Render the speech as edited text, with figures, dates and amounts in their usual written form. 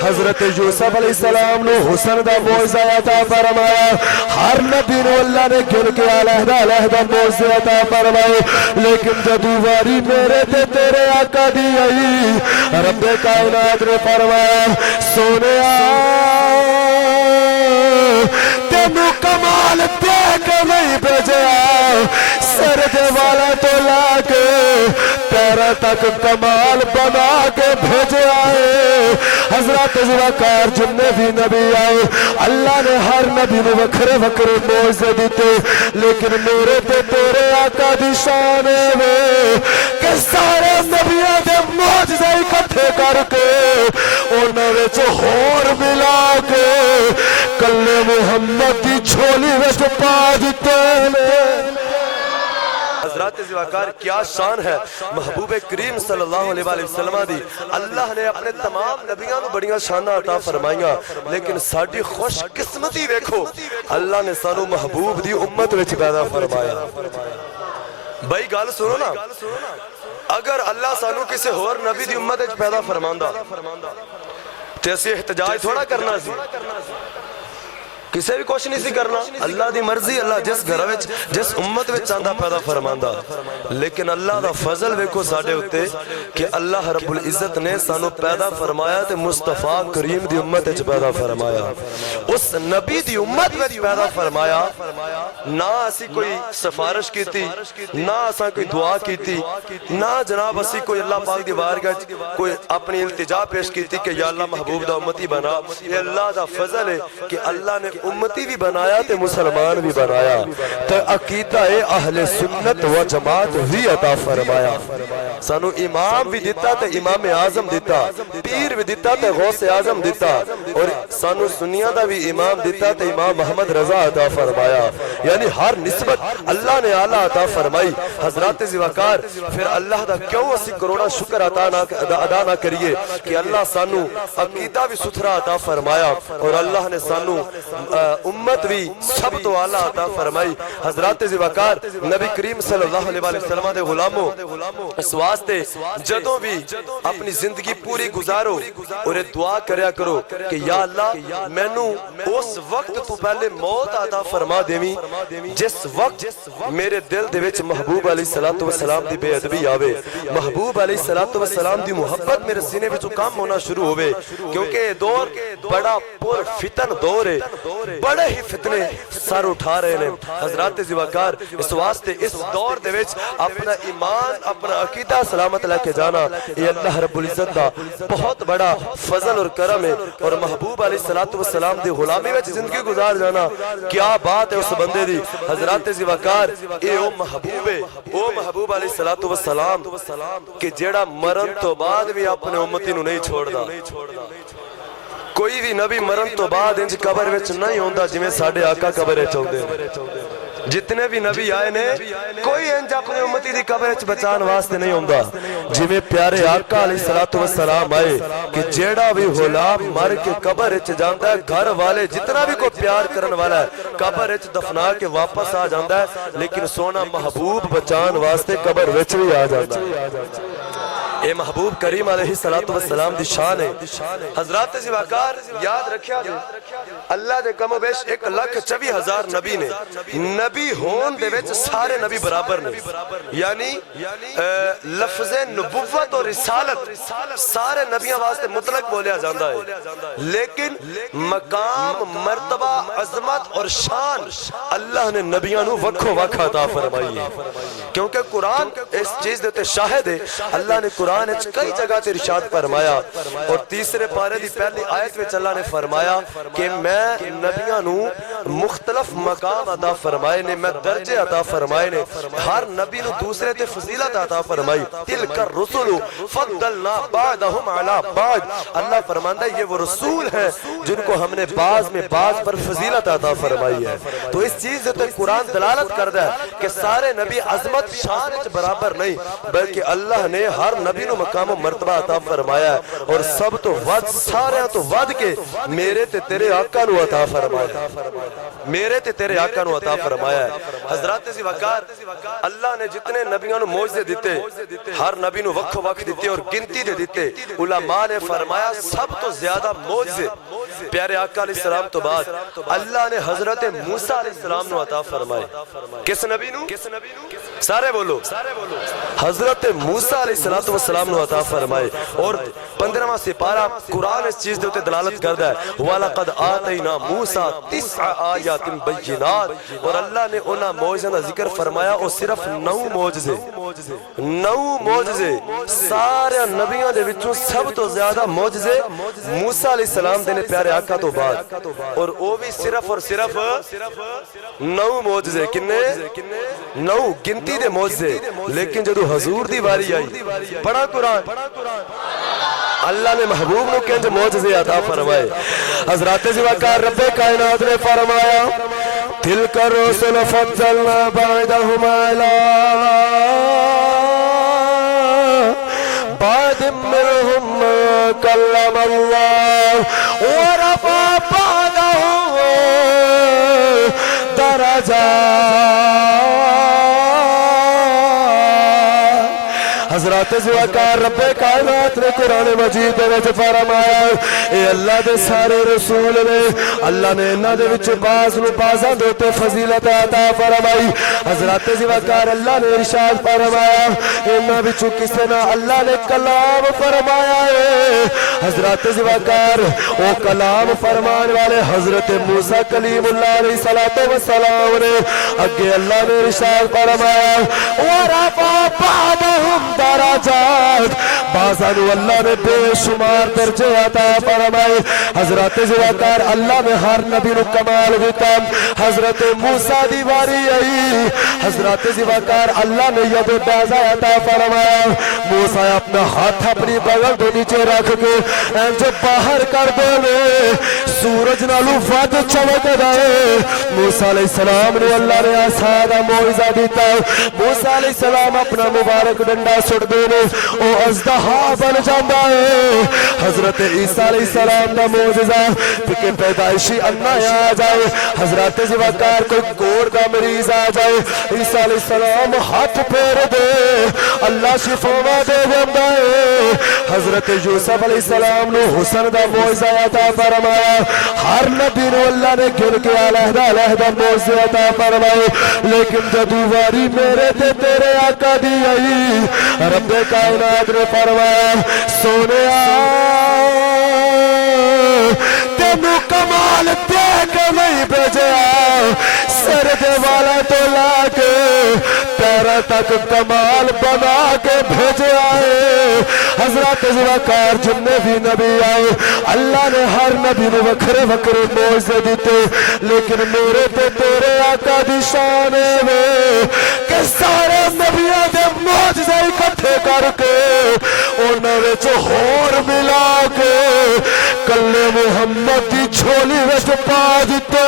حضرت یوسف علیہ السلام نو حسن دا موعظہ عطا فرمایا ہر نبی نو اللہ نے گن کے علیحدہ علیحدہ موعظے عطا فرمائے لیکن جدو واری میرے تے تیرے آقا دی آئی رب کائنات نے فرمایا سونیا تینو کمال دے کے نہیں بھیجا سر دے والا تو لا کے پیرا تک کمال بنا کے بھیجے آئے حضرت ذوالفقار جننے بھی نبی آئے اللہ نے ہر نبی نے وکھرے وکھرے موعظے دیتے لیکن میرے تے تیرے آقا دی شان ہے کہ سارے نبیوں دے معجزے اکٹھے کر کے انہوں نے جو ہور ملا کے کلے محمد دی جھولی وچ پا دیتے حضرت ذوالفقار کیا شان ہے محبوب کریم صلی اللہ علیہ وآلہ وسلم دی اللہ نے اپنے تمام نبیوں کو بڑیاں شانہ عطا فرمائیاں لیکن ساڑھی خوش قسمتی ویکھو اللہ نے سانو محبوب دی امت وچ پیدا فرمایا بھائی گال سنو نا اگر اللہ سانو کسی اور نبی دی امت وچ پیدا فرماندا تے اسی احتجاج تھوڑا کرنا سی کسے بھی کوشش نہیں سی کرنا اللہ دی مرضی اللہ جس گھر وچ جس امت وچ چاہتا پیدا فرماندا لیکن اللہ دا فضل ویکھو ساڈے ہوتے کہ اللہ رب العزت نے سانو پیدا فرمایا تے مصطفیٰ کریم دی امت وچ پیدا فرمایا اس نبی دی امت وچ پیدا فرمایا نہ اسی کوئی سفارش کیتی نہ اساں کوئی دعا کیتی نہ جناب اسی کوئی اللہ پاک دی بارگاہ کوئی اپنی التجا پیش کیتی کہ یا اللہ محبوب دا امتی بنا یہ اللہ دا فضل ہے کہ اللہ نے امتی بھی بنایا تے مسلمان بھی بنایا تے عقیدہ اہل سنت و جماعت بھی عطا فرمایا سانو امام بھی دیتا تے امام اعظم دیتا پیر بھی دیتا تے غوث اعظم دیتا اور سانو سنیہ دا بھی امام دیتا تے امام محمد رضا عطا فرمایا یعنی ہر نسبت اللہ نے اعلیٰ عطا فرمائی حضرات ذوالفقار پھر اللہ دا کیوں اسی کروڑا شکر ادا نہ کریے کہ اللہ سانو عقیدہ بھی ستھرا عطا فرمایا اور اللہ نے سانو امت بھی سب تو اعلیٰ عطا فرمائی حضرات ذوالفقار نبی کریم صلی اللہ علیہ وسلم دے غلاموں اس واسطے جدوں بھی اپنی زندگی پوری گزارو اور دعا کریا کرو کہ یا اللہ میں نو اس وقت تو پہلے موت عطا فرما دیویں جس وقت میرے دل دے وچ محبوب علیہ السلام دی بے ادبی آوے محبوب علیہ السلام دی محبت میرے سینے وچ کم ہونا شروع ہوئے کیونکہ دور بڑا پر فتن دور ہے بڑے ہی فتنے سر اٹھا رہے ہیں حضرات ذوالفقار اس واسطے اس دور دے وچ اپنا ایمان اپنا عقیدہ سلامت لے کے جانا یہ اللہ رب العزت دا بہت بڑا فضل اور کرم ہے اور محبوب علیہ السلام دی غلامی وچ زندگی گزار جانا کیا بات ہے اس بندے دی حضرات ذوالفقار اے او محبوب ہے او محبوب علیہ السلام کہ جیڑا مرن تو بعد بھی اپنے امتی نو نہیں چھوڑدا کوئی بھی نبی مرن تو بعد انج قبر وچ نہیں ہوندا جویں ساڈے آقا قبر وچ ہوندے جتنے بھی نبی آئے نے کوئی انج اپنے امتی دی قبر وچ بچان واسطے نہیں ہوندا جویں پیارے آقا علیہ السلام آئے کہ جیڑا بھی غلام مر کے قبر وچ جاندا ہے گھر والے جتنا بھی کوئی پیار کرن والا ہے قبر وچ دفنا کے واپس آ جاندا ہے لیکن سونا محبوب بچان واسطے قبر وچ بھی آ جاندا ہے اے محبوب کریم علیہ السلام دی شان ہے حضرات ذوالفقار یاد رکھیا جو اللہ دے کم و بیش 1,24,000 نبی نے نبی ہون دے وچ سارے نبی برابر نے یعنی لفظ نبوت اور رسالت سارے نبیوں واسطے مطلق بولیا جاندا ہے لیکن مقام مرتبہ عظمت اور شان اللہ نے نبیوں نو وکھو وکھ عطا فرمائی ہے کیونکہ قرآن اس چیز دیتے شاہد ہے اللہ نے قرآن کئی جگہ تے ارشاد فرمایا اور تیسرے پارے دی پہلی آیت میں اللہ نے فرمایا کہ میں نبیوں نو مختلف مقام عطا فرمائے نے میں درجے عطا فرمائے نے ہر نبی نو دوسرے تے فضیلت عطا فرمائی تلک الرسل فضلنا بعضهم على بعض اللہ فرماندا ہے یہ وہ رسول ہیں جن کو ہم نے بعض میں بعض پر فضیلت عطا فرمائی ہے تو اس چیز تے قرآن دلالت کردا ہے کہ سارے نبی عظمت شان وچ برابر نہیں بلکہ اللہ نے ہر نبی نبی نو مقام و مرتبہ عطا فرمایا ہے اور سب تو ود سارے تو ود کے میرے تے تیرے آقا نو عطا فرمایا ہے میرے تے تیرے آقا نو عطا فرمایا ہے حضرات سی وقار اللہ نے جتنے نبیوں نو معجزے دیتے ہر نبی نو وقت وقت دیتے اور گنتی دے دیتے علماء نے فرمایا سب تو زیادہ معجزے پیارے آقا علیہ السلام تو بعد اللہ نے حضرت موسیٰ علیہ السلام نو عطا فرمائے کس نبی نو سارے بولو حضرت موسیٰ علیہ السلام نو عطا فرمائے اور 15واں سپارہ قرآن اس چیز دیوتے دلالت کردہ ہے وَلَقَدْ آتَيْنَا مُوسَىٰ 9 آیات بینات اور اللہ نے انہا معجزہ کا ذکر فرمایا اور صرف 9 معجزے سارے نبیوں دے وچوں سب تو زیادہ معجزے موسیٰ علیہ السلام دینے پیارے آقا تو بعد اور وہ بھی صرف اور صرف 9 معجزے کنے 9 گنتی دے معجزے لیکن جدو حضور دی باری آئی پڑھا قرآن اللہ نے محبوب نو کنج معجزے عطا فرمائے حضرات زوکار رب کائنات نے فرمایا تلک الرسل فضلنا بعدهم علی بعد منهم کلم اللہ ورفع بعدهم درجات حضرات زوکار رب کائنات نے قرآن مجید دے وچ فرمایا اے اللہ دے سارے رسول نے اللہ نے انہاں دے وچ بعض نو بعضاں دے تے فضیلت عطا فرمائی حضرات زوکار اللہ نے ارشاد فرمایا انہاں وچ کسے نہ اللہ نے کلام فرمایا ہے حضرات زوکار او کلام فرمان والے حضرت موسیٰ کلیم اللہ علیہ السلام نے اگے اللہ نے ارشاد فرمایا ورفع بعضهم درجات بعضانو اللہ نے بے شمار درجے عطا فرمائے حضرت زوکار اللہ نے ہر نبی نو کمال دیتا حضرت موسیٰ دی باری آئی حضرت زوکار اللہ نے ید بیضا عطا فرمایا موسیٰ اپنا ہاتھ اپنی بغل دے نیچے رکھ کے جو باہر کر دے سورج نالو فات چمک دائے موسیٰ علیہ السلام نے اللہ نے آسادہ معجزہ دیتا موسیٰ علیہ السلام اپنا مبارک ڈنڈا سڑ دینے او ازدہا بن جاندہ ہے حضرت عیسیٰ علیہ السلام دا معجزہ کہ پیدائشی انہ آ جائے حضرت زوکار کوئی کوڑ کا مریض آ جائے عیسیٰ علیہ السلام ہاتھ پھیر دے اللہ شفاوہ دے جاندہ ہے حضرت یوسف علیہ السلام نے حسن دا معجزہ عطا فرمایا ہر نبی نو اللہ نے گر کے علیحدہ معجزہ عطا فرمائے لیکن جدو واری میرے تے تیرے آقا دی آئی رب کائنات نے فرمایا سونے تینو کمال دے کے نہیں بھیجا سر دے والا تو لا کے پیرا تک کمال بنا کے بھیجے آئے حضرات زوکار جننے بھی نبی آئے اللہ نے ہر نبی نے وکھرے وکھرے معجزے دیتے لیکن میرے تے تیرے آقا دی شان میں کہ سارے نبیوں دے معجزے اکٹھے کر کے انہوں نے جو ہور ملا کے کلے محمد دی جھولی وچ پا دیتے